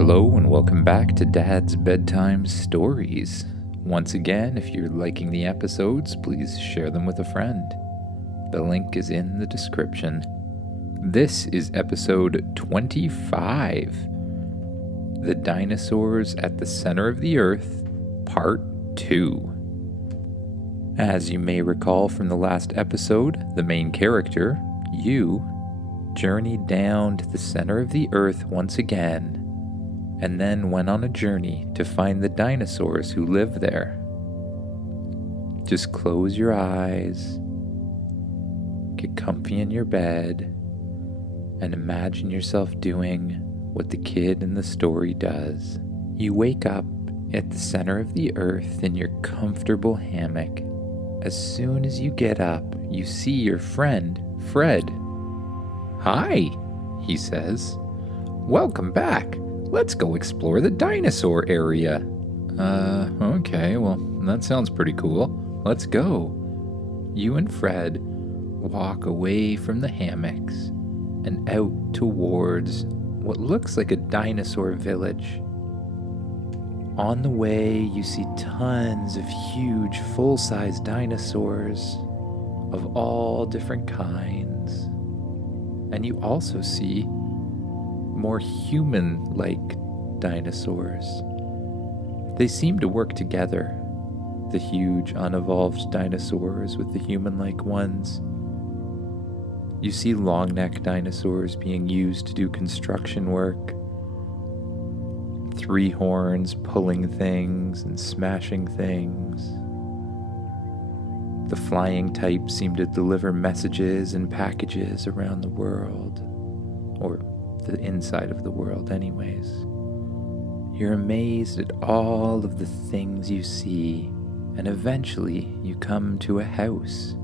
Hello and welcome back to Dad's Bedtime Stories. Once again, if you're liking the episodes, please share them with a friend. The link is in the description. This is episode 25, The Dinosaurs at the Center of the Earth, Part 2. As you may recall from the last episode, the main character, you, journeyed down to the center of the Earth once again, and then went on a journey to find the dinosaurs who live there. Just close your eyes, get comfy in your bed, and imagine yourself doing what the kid in the story does. You wake up at the center of the earth in your comfortable hammock. As soon as you get up, you see your friend, Fred. "Hi," he says. "Welcome back. Let's go explore the dinosaur area." Okay, well, that sounds pretty cool. Let's go." You and Fred walk away from the hammocks and out towards what looks like a dinosaur village. On the way, you see tons of huge, full-size dinosaurs of all different kinds. And you also see more human-like dinosaurs. They seem to work together, the huge unevolved dinosaurs with the human-like ones. You see long-neck dinosaurs being used to do construction work, three horns pulling things and smashing things. The flying types seem to deliver messages and packages around the world, or the inside of the world anyways. You're amazed at all of the things you see, and eventually you come to a house.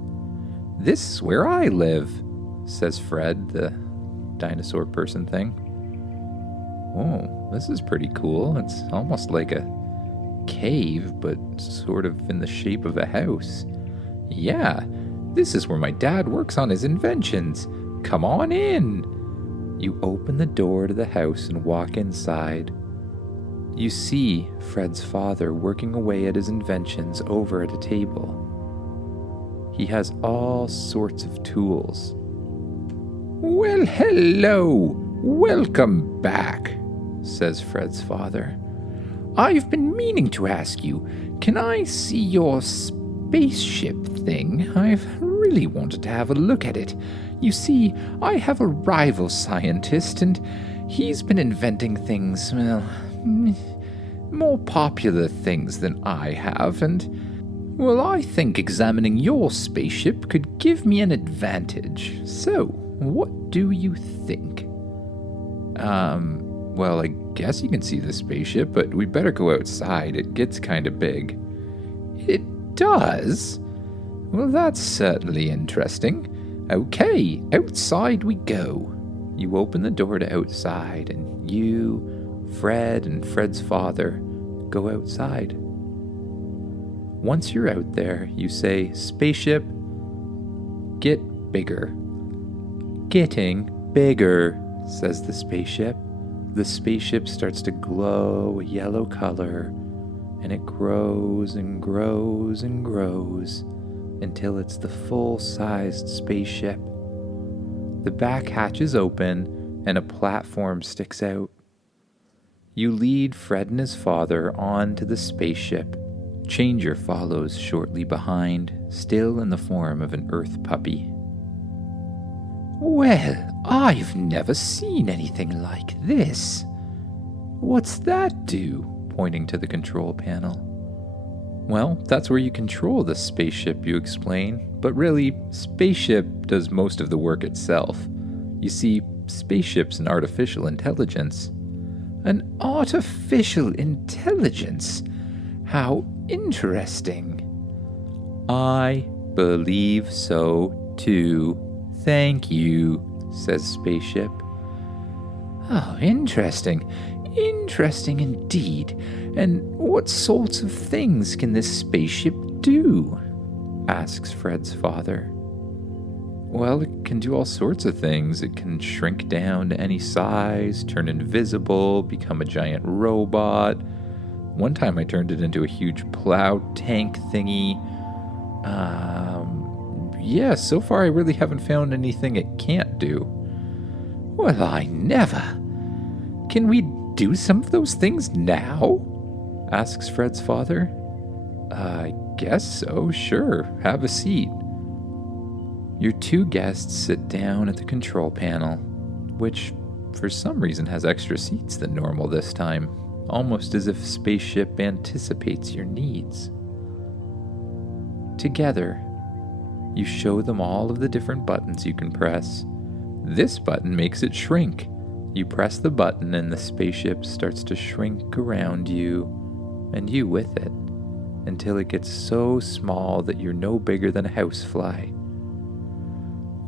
"This is where I live," says Fred, the dinosaur person thing. "Oh, this is pretty cool. It's almost like a cave, but sort of in the shape of a house. Yeah, this is where my dad works on his inventions. Come on in." You open the door to the house and walk inside. You see Fred's father working away at his inventions over at a table. He has all sorts of tools. "Well, hello! Welcome back," says Fred's father. "I've been meaning to ask you, can I see your spaceship thing? I've really wanted to have a look at it. You see, I have a rival scientist, and he's been inventing things, well, more popular things than I have, and, well, I think examining your spaceship could give me an advantage. So, what do you think?" Well, I guess you can see the spaceship, but we better go outside. It gets kind of big." "It does? Well, that's certainly interesting. Okay, outside we go." You open the door to outside, and you, Fred, and Fred's father go outside. Once you're out there, you say, "Spaceship, get bigger." "Getting bigger," says the spaceship. The spaceship starts to glow a yellow color, and it grows and grows and grows until it's the full-sized spaceship. The back hatch is open, and a platform sticks out. You lead Fred and his father onto the spaceship. Changer follows shortly behind, still in the form of an Earth puppy. "Well, I've never seen anything like this. What's that do?" pointing to the control panel. "Well, that's where you control the spaceship," you explain. "But really, spaceship does most of the work itself. You see, spaceship's an artificial intelligence." "An artificial intelligence? How interesting." "I believe so, too. Thank you," says Spaceship. "Oh, interesting. Interesting indeed. And what sorts of things can this spaceship do?" asks Fred's father. Well, it can do all sorts of things. It can shrink down to any size, turn invisible, become a giant robot. One time I turned it into a huge plow tank thingy. Yeah, so far I really haven't found anything it can't do. Well, I never. Can we do some of those things now? Asks Fred's father. I guess so, sure. Have a seat. Your two guests sit down at the control panel, which for some reason has extra seats than normal this time, almost as if Spaceship anticipates your needs. Together, you show them all of the different buttons you can press. This button makes it shrink. You press the button and the spaceship starts to shrink around you, and you with it, until it gets so small that you're no bigger than a housefly.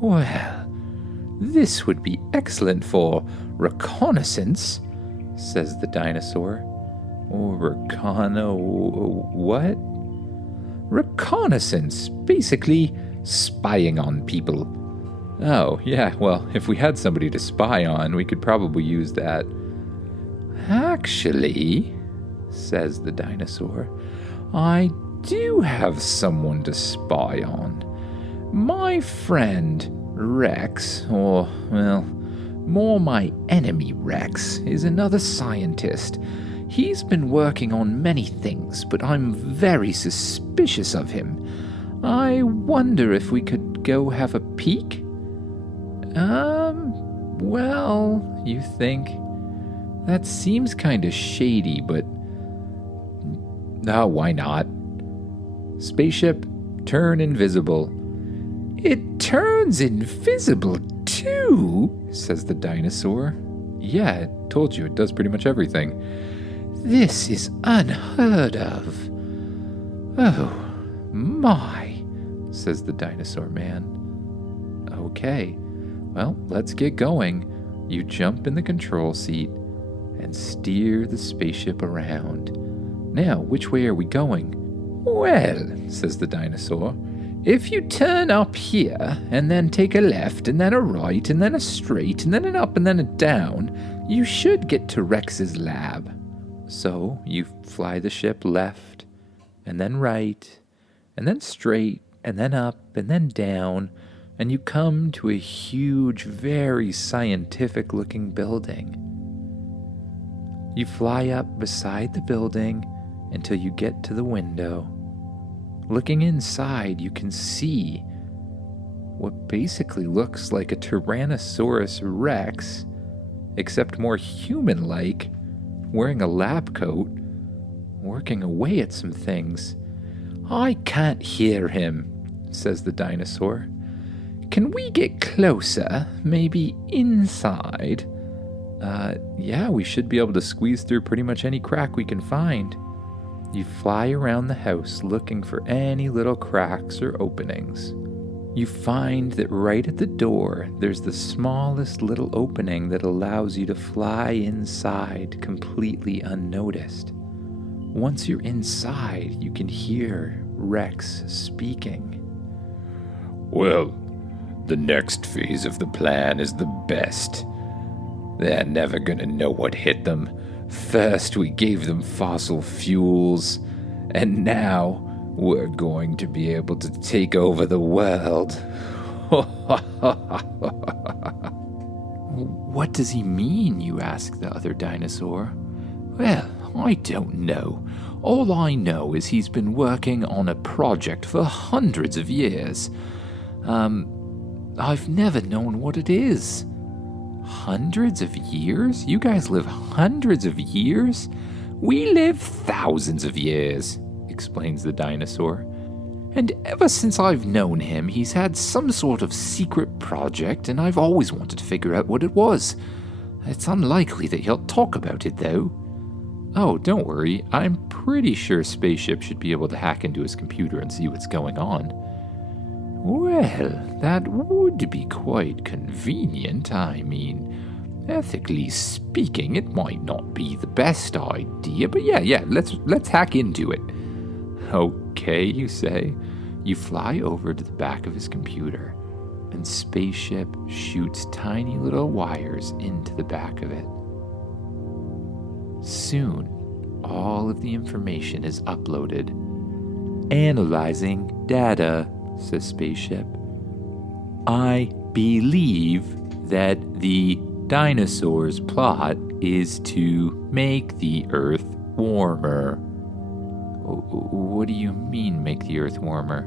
Well, this would be excellent for reconnaissance, says the dinosaur. What? Reconnaissance, basically spying on people. Oh, yeah, well, if we had somebody to spy on, we could probably use that. Actually, says the dinosaur, I do have someone to spy on. My friend, Rex, or, well, more my enemy Rex, is another scientist. He's been working on many things, but I'm very suspicious of him. I wonder if we could go have a peek? Well, you think. That seems kinda shady, but... why not? Spaceship, turn invisible. It turns invisible too, says the dinosaur. Yeah, I told you, it does pretty much everything. This is unheard of. Oh, my, says the dinosaur man. Okay, well, let's get going. You jump in the control seat and steer the spaceship around. Now, which way are we going? Well, says the dinosaur, if you turn up here, and then take a left, and then a right, and then a straight, and then an up, and then a down, you should get to Rex's lab. So you fly the ship left, and then right, and then straight, and then up, and then down, and you come to a huge, very scientific-looking building. You fly up beside the building until you get to the window. Looking inside, you can see what basically looks like a Tyrannosaurus Rex, except more human-like, wearing a lab coat, working away at some things. I can't hear him, says the dinosaur. Can we get closer, maybe inside? Yeah, we should be able to squeeze through pretty much any crack we can find. You fly around the house looking for any little cracks or openings. You find that right at the door, there's the smallest little opening that allows you to fly inside completely unnoticed. Once you're inside, you can hear Rex speaking. Well, the next phase of the plan is the best. They're never gonna know what hit them. First we gave them fossil fuels, and now we're going to be able to take over the world. What does he mean, you ask the other dinosaur. Well, I don't know. All I know is he's been working on a project for hundreds of years. I've never known what it is. Hundreds of years? You guys live hundreds of years? We live thousands of years, explains the dinosaur. And ever since I've known him, he's had some sort of secret project, and I've always wanted to figure out what it was. It's unlikely that he'll talk about it, though. Oh, don't worry. I'm pretty sure Spaceship should be able to hack into his computer and see what's going on. Well, that would be quite convenient. I mean, ethically speaking, it might not be the best idea, but yeah, let's hack into it. Okay, you say. You fly over to the back of his computer. and Spaceship shoots tiny little wires into the back of it. Soon, all of the information is uploaded. Analyzing data, says Spaceship. I believe that the Dinosaurs plot is to make the Earth warmer. What do you mean, make the Earth warmer?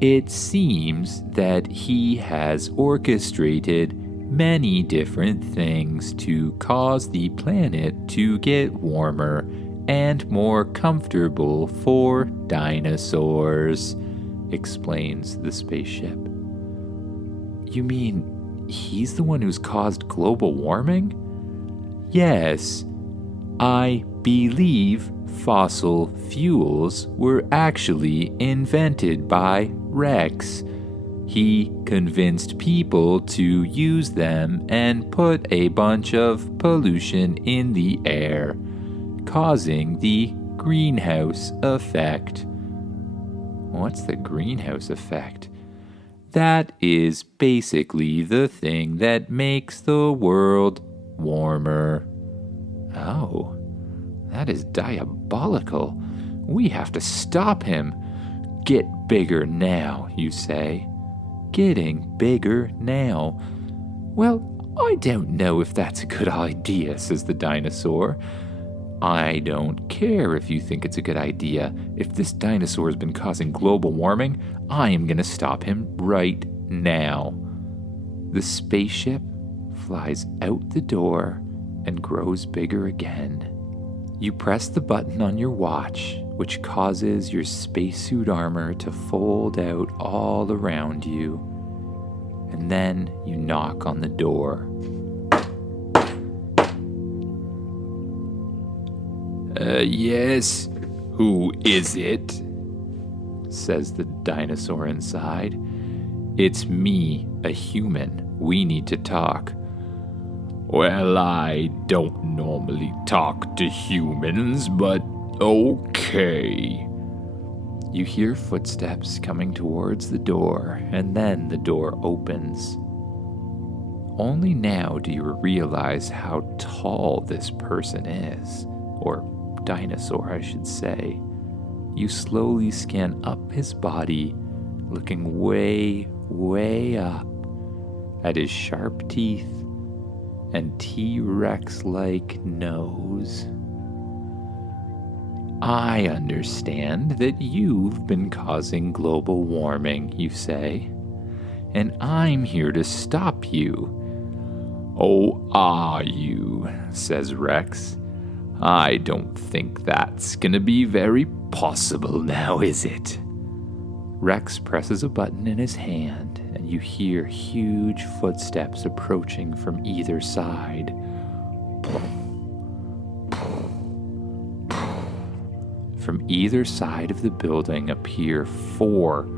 It seems that he has orchestrated many different things to cause the planet to get warmer and more comfortable for dinosaurs, explains the Spaceship. You mean he's the one who's caused global warming? Yes, I believe fossil fuels were actually invented by Rex. He convinced people to use them and put a bunch of pollution in the air, causing the greenhouse effect. What's the greenhouse effect? That is basically the thing that makes the world warmer. Oh, that is diabolical. We have to stop him. Get bigger now, you say. Getting bigger now. Well, I don't know if that's a good idea, says the dinosaur. I don't care if you think it's a good idea. If this dinosaur has been causing global warming, I am going to stop him right now. The Spaceship flies out the door and grows bigger again. You press the button on your watch, which causes your spacesuit armor to fold out all around you. And then you knock on the door. Yes? Who is it? Says the dinosaur inside. It's me, a human. We need to talk. Well, I don't normally talk to humans, but okay. You hear footsteps coming towards the door, and then the door opens. Only now do you realize how tall this person is, or dinosaur, I should say. You slowly scan up his body, looking way, way up at his sharp teeth and T-Rex-like nose. I understand that you've been causing global warming, you say, and I'm here to stop you. Oh, are you? Says Rex. I don't think that's gonna be very possible now, is it? Rex presses a button in his hand, and you hear huge footsteps approaching from either side. From either side of the building appear 4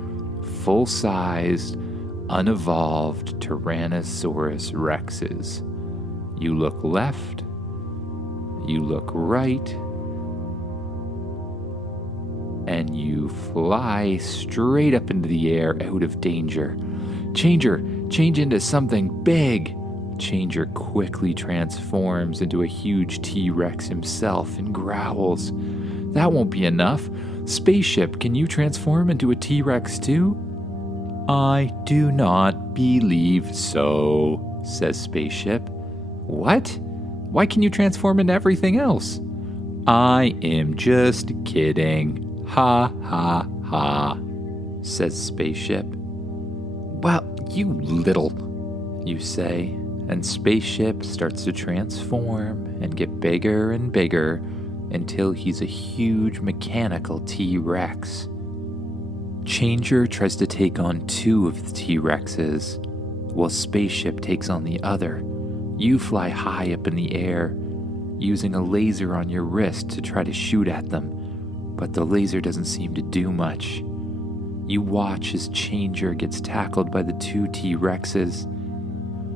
full-sized, unevolved Tyrannosaurus Rexes. You look left, you look right, and you fly straight up into the air out of danger. Change into something big. Changer quickly transforms into a huge T-Rex himself and growls. That won't be enough. Spaceship, can you transform into a T-Rex too? I do not believe so, says Spaceship. What? Why can you transform into everything else? I am just kidding. Ha ha ha, says Spaceship. Well, you little, you say, and Spaceship starts to transform and get bigger and bigger until he's a huge mechanical T-Rex. Changer tries to take on 2 of the T-Rexes, while Spaceship takes on the other. You fly high up in the air, using a laser on your wrist to try to shoot at them, but the laser doesn't seem to do much. You watch as Changer gets tackled by the 2 T-Rexes.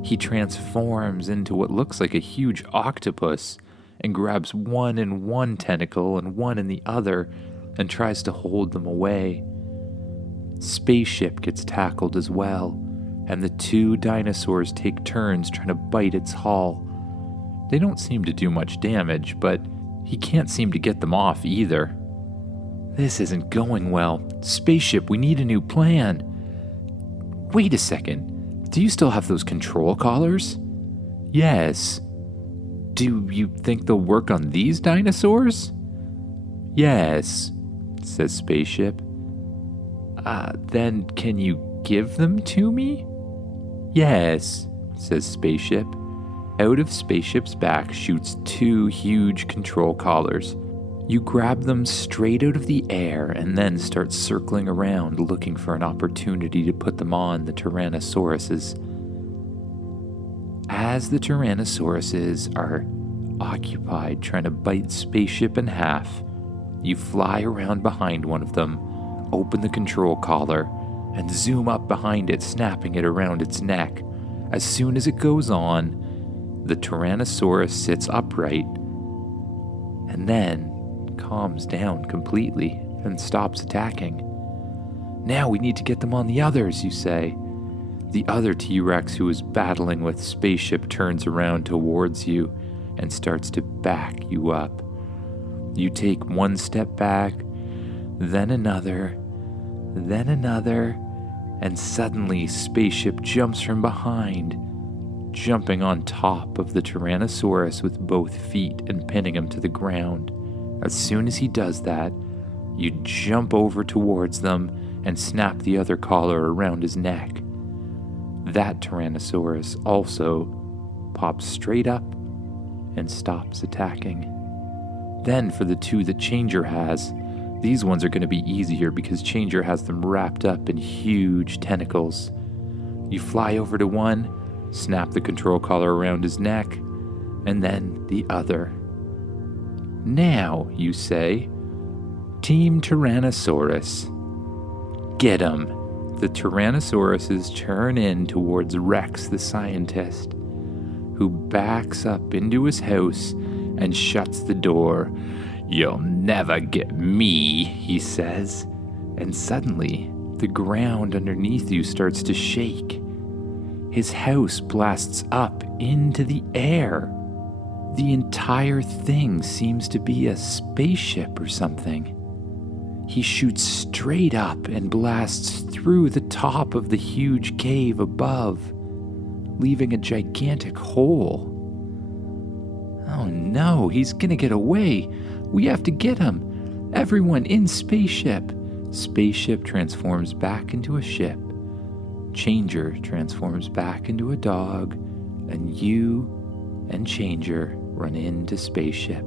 He transforms into what looks like a huge octopus and grabs one in one tentacle and one in the other and tries to hold them away. Spaceship gets tackled as well, and the two dinosaurs take turns trying to bite its hull. They don't seem to do much damage, but he can't seem to get them off either. This isn't going well. Spaceship, we need a new plan. Wait a second. Do you still have those control collars? Yes. Do you think they'll work on these dinosaurs? Yes, says Spaceship. Then can you give them to me? Yes, says Spaceship. Out of Spaceship's back shoots two huge control collars. You grab them straight out of the air and then start circling around looking for an opportunity to put them on the Tyrannosauruses. As the Tyrannosauruses are occupied trying to bite Spaceship in half, you fly around behind one of them, open the control collar, and zoom up behind it, snapping it around its neck. As soon as it goes on, the Tyrannosaurus sits upright and then calms down completely and stops attacking. Now we need to get them on the others, you say. The other T-Rex who is battling with Spaceship turns around towards you and starts to back you up. You take one step back, then another, and suddenly Spaceship jumps from behind, jumping on top of the Tyrannosaurus with both feet and pinning him to the ground. As soon as he does that, you jump over towards them and snap the other collar around his neck. That Tyrannosaurus also pops straight up and stops attacking. Then for the two that Changer has, these ones are going to be easier because Changer has them wrapped up in huge tentacles. You fly over to one, snap the control collar around his neck, and then the other. Now, you say, Team Tyrannosaurus. Get 'em. The Tyrannosauruses turn in towards Rex the scientist, who backs up into his house and shuts the door. You'll never get me, he says. And suddenly, the ground underneath you starts to shake. His house blasts up into the air. The entire thing seems to be a spaceship or something. He shoots straight up and blasts through the top of the huge cave above, leaving a gigantic hole. Oh no, he's gonna get away. We have to get him. Everyone in Spaceship. Spaceship transforms back into a ship. Changer transforms back into a dog, and you and Changer run into Spaceship.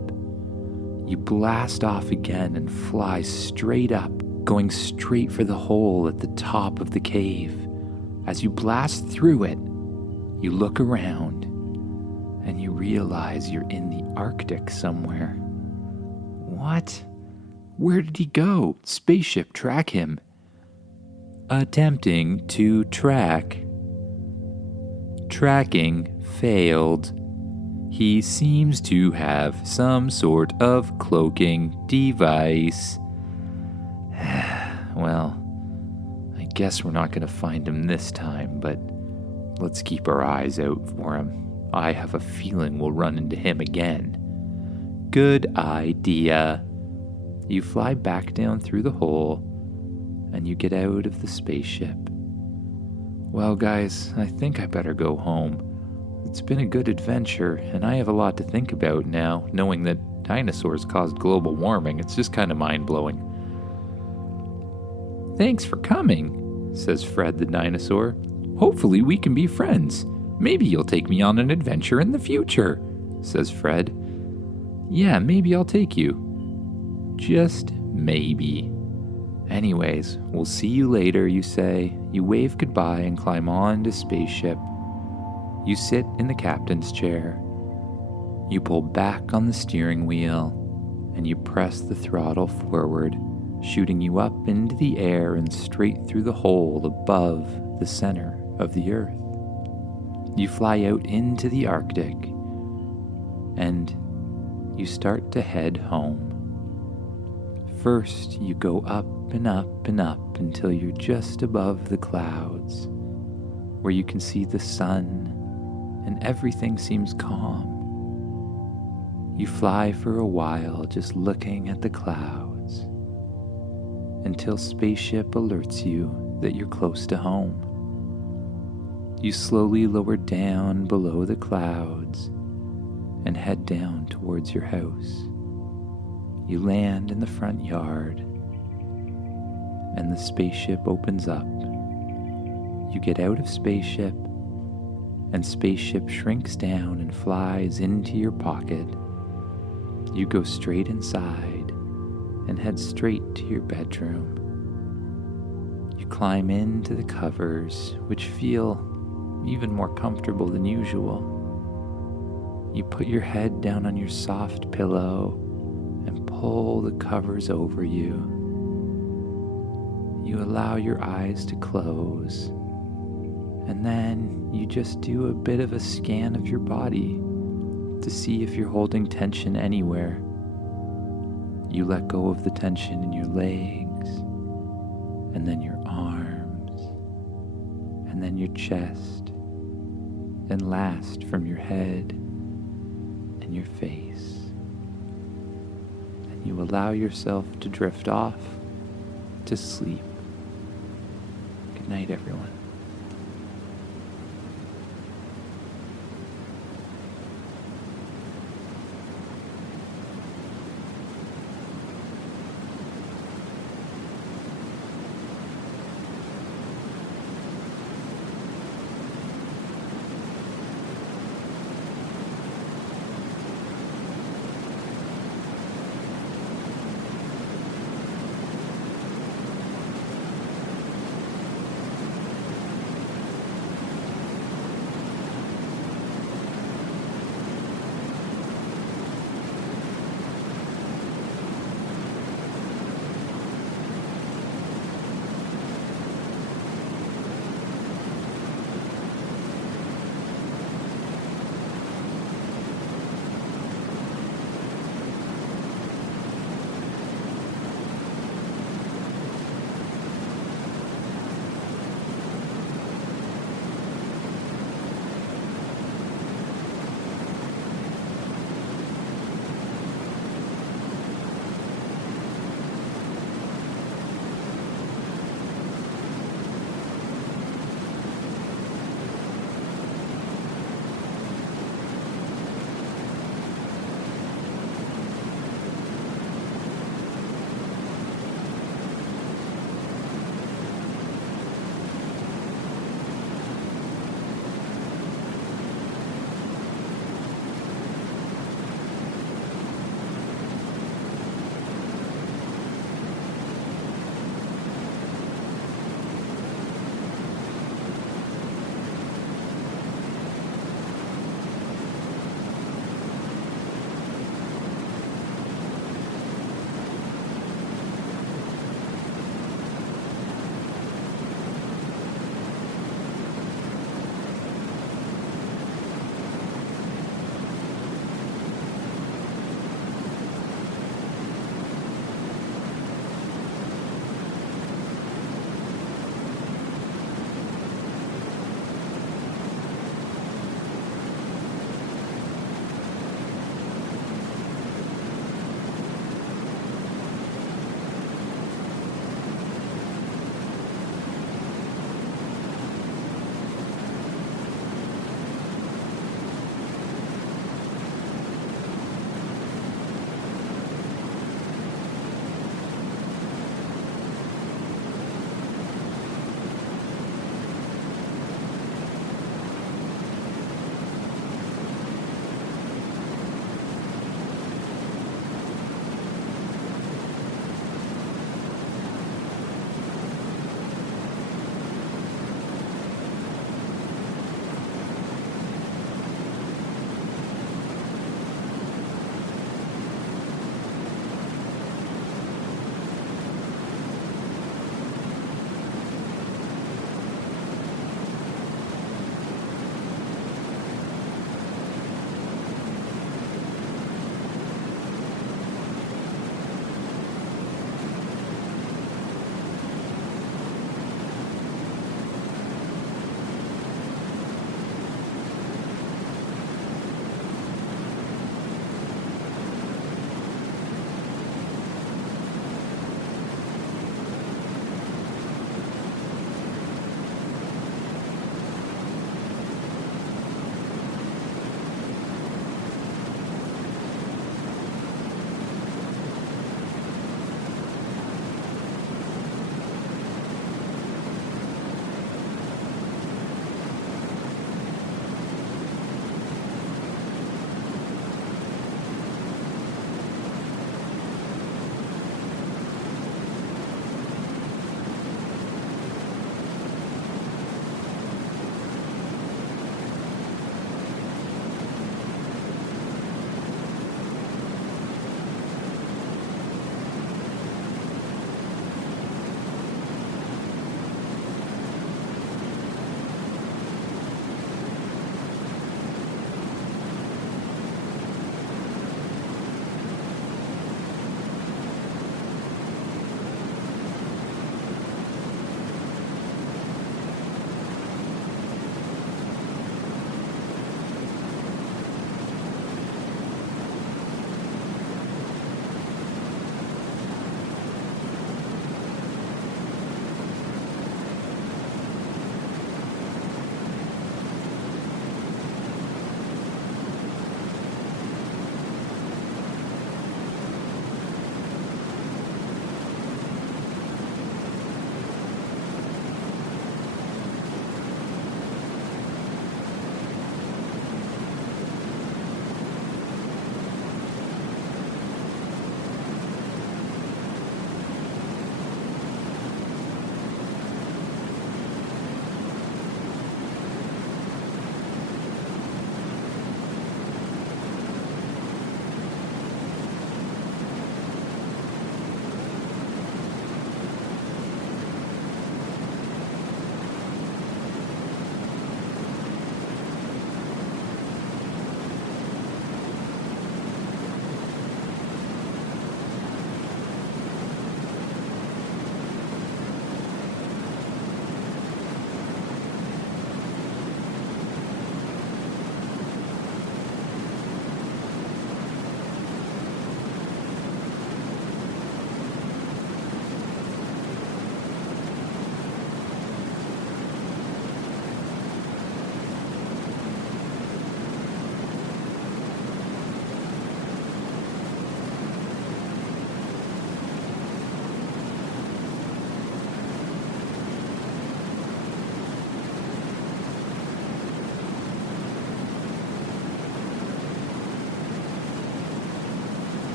You blast off again and fly straight up, going straight for the hole at the top of the cave. As you blast through it, you look around and you realize you're in the Arctic somewhere. What? Where did he go? Spaceship, track him. Attempting to track. Tracking failed. He seems to have some sort of cloaking device. Well, I guess we're not going to find him this time, but let's keep our eyes out for him. I have a feeling we'll run into him again. Good idea. You fly back down through the hole, and you get out of the spaceship. Well, guys, I think I better go home. It's been a good adventure, and I have a lot to think about now, knowing that dinosaurs caused global warming. It's just kind of mind-blowing. Thanks for coming, says Fred the dinosaur. Hopefully we can be friends. Maybe you'll take me on an adventure in the future, says Fred. Yeah, maybe I'll take you. Just maybe. Anyways, we'll see you later, you say. You wave goodbye and climb on to Spaceship. You sit in the captain's chair. You pull back on the steering wheel, and you press the throttle forward, shooting you up into the air and straight through the hole above the center of the Earth. You fly out into the Arctic, and you start to head home. First, you go up and up and up until you're just above the clouds, where you can see the sun and everything seems calm. You fly for a while just looking at the clouds until spaceship alerts you that you're close to home. You slowly lower down below the clouds and head down towards your house. You land in the front yard and the spaceship opens up. You get out of spaceship and spaceship shrinks down and flies into your pocket. You go straight inside and head straight to your bedroom. You climb into the covers, which feel even more comfortable than usual. You put your head down on your soft pillow and pull the covers over you. You allow your eyes to close, and then you just do a bit of a scan of your body to see if you're holding tension anywhere. You let go of the tension in your legs, and then your arms, and then your chest, and last from your head and your face. And you allow yourself to drift off to sleep. Good night, everyone.